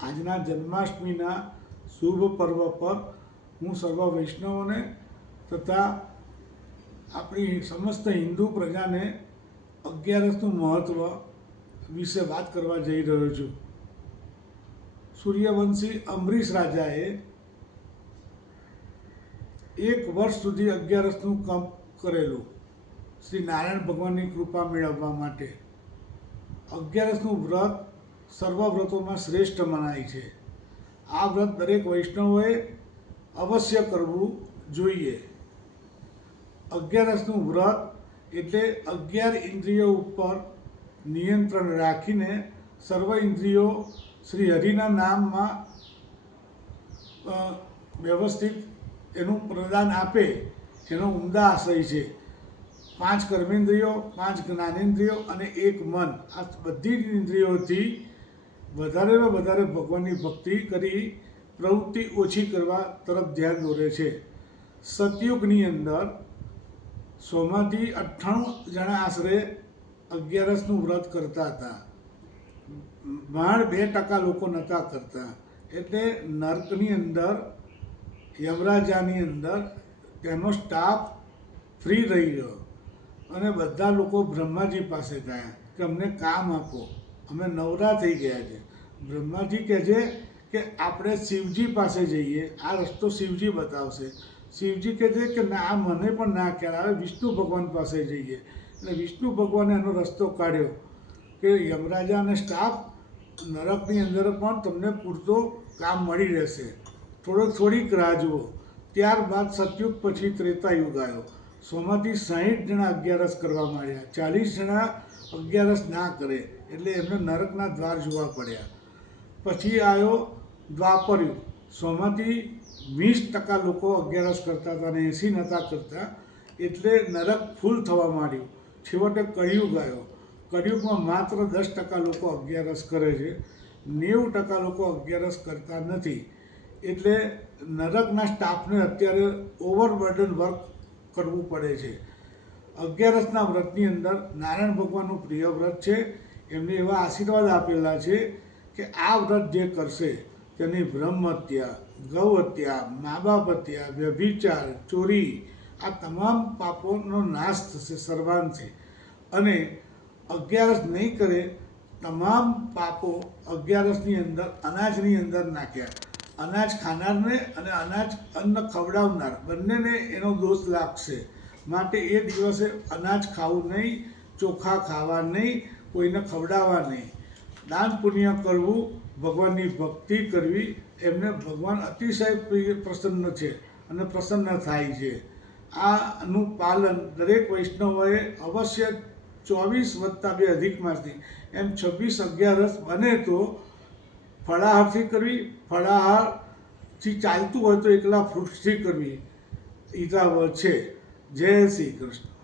આજના જન્માષ્ટમીના શુભ પર્વ પર હું સર્વ વૈષ્ણવોને તથા આપણી સમસ્ત હિન્દુ પ્રજાને અગિયારસનું મહત્ત્વ વિશે વાત કરવા જઈ રહ્યો છું। સૂર્યવંશી અમરીશ રાજાએ 1 વર્ષ સુધી અગિયારસનું કામ કરેલું શ્રી નારાયણ ભગવાનની કૃપા મેળવવા માટે। અગિયારસનું વ્રત સર્વ વ્રતોમાં શ્રેષ્ઠ મનાય છે। આ વ્રત દરેક વૈષ્ણવોએ અવશ્ય કરવું જોઈએ। અગિયારસનું વ્રત એટલે 11 ઇન્દ્રિયો ઉપર નિયંત્રણ રાખીને સર્વ ઇન્દ્રિયો શ્રી હરિના નામમાં વ્યવસ્થિત એનું પ્રદાન આપે એનો ઉમદા આશય છે। 5 કર્મેન્દ્રિયો, 5 જ્ઞાનેન્દ્રિયો અને 1 મન, આ બધી જ ઇન્દ્રિયોથી વધારેમાં વધારે ભગવાનની ભક્તિ કરી પ્રવૃત્તિ ઓછી કરવા તરફ ધ્યાન દોરે છે। સતયુગની અંદર 100માંથી 98 જણા આશરે અગિયારસનું વ્રત કરતા હતા। માંડ 2% લોકો નહોતા કરતા। એટલે નર્કની અંદર, યમરાજાની અંદર તેનો સ્ટાફ ફ્રી રહી ગયો અને બધા લોકો બ્રહ્માજી પાસે ગયા કે અમને કામ આપો, અમે નવરા થઈ ગયા છે। બ્રહ્માજી કહે છે કે આપણે શિવજી પાસે જઈએ, આ રસ્તો શિવજી બતાવશે। શિવજી કહે છે કે ના, આ મને પણ ના ખ્યાલ આવે, વિષ્ણુ ભગવાન પાસે જઈએ। એટલે વિષ્ણુ ભગવાને એનો રસ્તો કાઢ્યો કે યમરાજા અને સ્ટાફ નરકની અંદર પણ તમને પૂરતો કામ મળી રહેશે, થોડીક રાહ જુઓ। ત્યારબાદ સતયુગ પછી ત્રેતાયુગ આવ્યો। 100માંથી 60 જણા અગિયારસ કરવા માંડ્યા, 40 જણા અગિયારસ ના કરે એટલે એમને નરકના દ્વાર જોવા પડ્યા। પછી આવ્યો દ્વાપરયુગ। 100માંથી 20% લોકો અગિયારસ કરતા હતા અને 80 નહોતા કરતા, એટલે નરક ફૂલ થવા માંડ્યું। છેવટે કળિયુગ આવ્યો। કળિયુગમાં માત્ર 10% લોકો અગિયારસ કરે છે, 90% લોકો અગિયારસ કરતા નથી। એટલે નરકના સ્ટાફને અત્યારે ઓવરબર્ડન વર્ક કરવું પડે છે। અગિયારસના વ્રતની અંદર નારાયણ ભગવાનનું પ્રિય વ્રત છે। એમને એવા આશીર્વાદ આપેલા છે કે આ વ્રત જે કરશે તેની બ્રહ્મ હત્યા, ગૌ હત્યા, મા બાપ હત્યા, વ્યભિચાર, ચોરી, આ તમામ પાપોનો નાશ થશે સર્વાંશે। અને અગિયારસ નહીં કરે, તમામ પાપો અગિયારસની અંદર અનાજની અંદર નાખ્યા। અનાજ ખાનારને અને અન્ન ખવડાવનાર બંનેને એનો દોષ લાગશે। માટે એ દિવસે અનાજ ખાવું નહીં, ચોખા ખાવા નહીં, કોઈને ખવડાવવા નહીં, દાન પુણ્ય કરવું, ભગવાનની ભક્તિ કરવી, એમને ભગવાન અતિશય પ્રસન્ન છે અને પ્રસન્ન થાય છે। આનું પાલન દરેક વૈષ્ણવોએ અવશ્ય 24 + 2 અધિક માસથી એમ 26 અગિયારસ બને તો ફળાહારથી કરવી, ફળાહારથી ચાલતું હોય તો એકલા ફ્રૂટ્સથી કરવી હિતાવહ છે। જય શ્રી કૃષ્ણ।